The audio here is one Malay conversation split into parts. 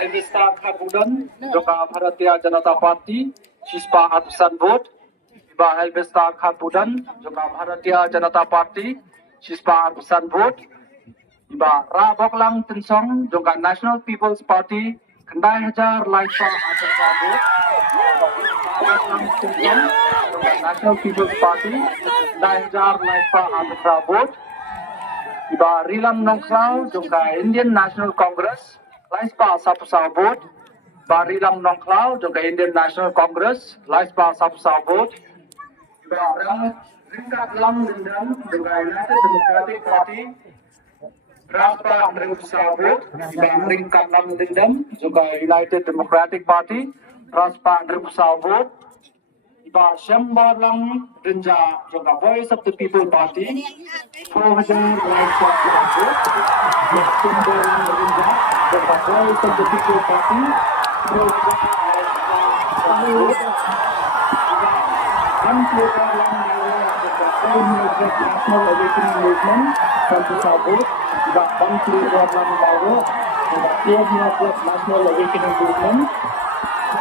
Evista Khabudan, Joka Bharatiya Janata Party, Shispa Atusan Vote. Iba Evista Khabudan, Joka Bharatiya Janata Party, Shispa Atusan Vote. Iba Ra Boklang Tensong, Joka National People's Party, Kendai Hajar Laisa Atusan Vote. Boklang Tensong, Joka National People's Party, Kendai Hajar Laisa Atusan Vote. Iba Rilam Nongklau, Joka Indian National Congress, Laispa Sapusa Vote. Iba Rilam Nongklau, Joka Indian National Congress, Laispa Sapusa Vote. Iba Ringkat Lam Lindam, Joka United Democratic Party, Raspa Sapusa Vote. Iba Ringkat Lam Lindam, Joka United Democratic Party, Raspa Sapusa Vote. Iba Shambalang Rinja, Joka Voice of the People Party, Provision Laispa Vote. Shambalang Rinja, Joka Voice of the People Party, Provision Laispa Vote. National Awakening Movement, Sapusa Vote. Iba National Awakening Movement,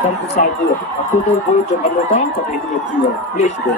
Sapusa Vote. Total vote Joka Nota, pada ini please vote.